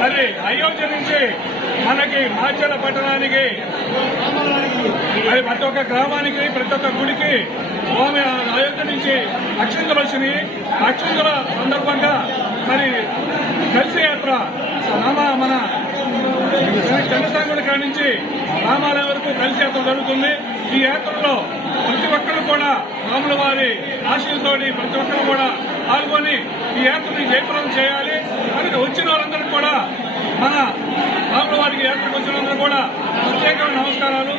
మరి అయోధ్య నుంచి మనకి మాచర్ల పట్టణానికి మరి ప్రతి ఒక్క గ్రామానికి ప్రతి ఒక్క గుడికి స్వామి అయోధ్య నుంచి అక్షంతలు వచ్చినాయి. అక్షంతల సందర్భంగా మరి కలిసి యాత్ర మన చంద్రసాగుడి కాడి నుంచి రామాలయం వరకు కలిసి యాత్ర జరుగుతుంది. ఈ యాత్రలో ప్రతి ఒక్కరు కూడా రాముల వారి ఆశీస్సుతోటి ప్రతి ఒక్కరు కూడా పాల్గొని ఈ యాత్రని జయప్రదం చేయాలి. అని వచ్చిన వారందరూ కూడా మన రాముల వారికి యాత్రకు వచ్చిన వారందరూ కూడా ప్రత్యేకమైన నమస్కారాలు.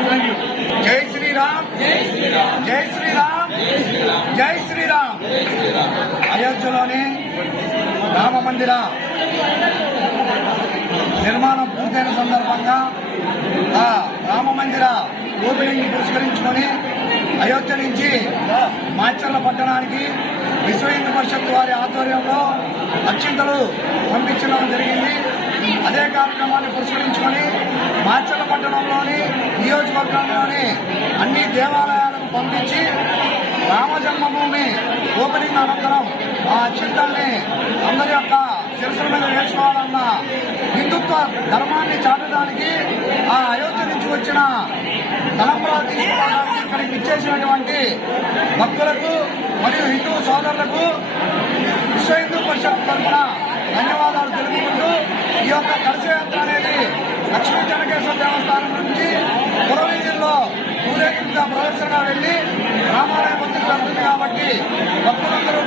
Thank you. జై శ్రీరామ్, జై శ్రీరామ్, జై శ్రీరామ్, జై శ్రీరామ్. అయోధ్యలోని రామ మందిర నిర్మాణం పూర్తయిన సందర్భంగా ఆ రామ మందిర ఓపెనింగ్ పురస్కరించుకొని అయోధ్య నుంచి మాచర్ల పట్టణానికి విశ్వ హిందూ పరిషత్ వారి ఆధ్వర్యంలో అక్షింతలు పంపించడం జరిగింది. అదే కార్యక్రమాన్ని పురస్కరించుకొని మాచర్ల పట్టణంలోని నియోజకవర్గంలోని అన్ని దేవాలయాలకు పంపించి రామ జన్మభూమి ఓపెనింగ్ అనంతరం ఆ అక్షింతల్ని అందరి యొక్క శిరస్సుల మీద వేసుకోవాలన్న హిందుత్వ ధర్మాన్ని చాటడానికి ఆ అయోధ్య నుంచి వచ్చిన తలంబరాలు తీసుకోవడానికి ఇక్కడికి విచ్చేసినటువంటి భక్తులకు మరియు హిందూ సోదరులకు విశ్వ హిందూ పరిషత్ తరఫున ధన్యవాదాలు తెలుపుకుంటూ ఈ యొక్క కలశయాత్ర అనేది లక్ష్మీ చెన్నకేశ్వర దేవస్థానం నుంచి పురవీధుల్లో ఊరేగింపుగా ప్రదర్శనగా వెళ్లి రామాలయం మందిరం జరుగుతుంది కాబట్టి భక్తులందరూ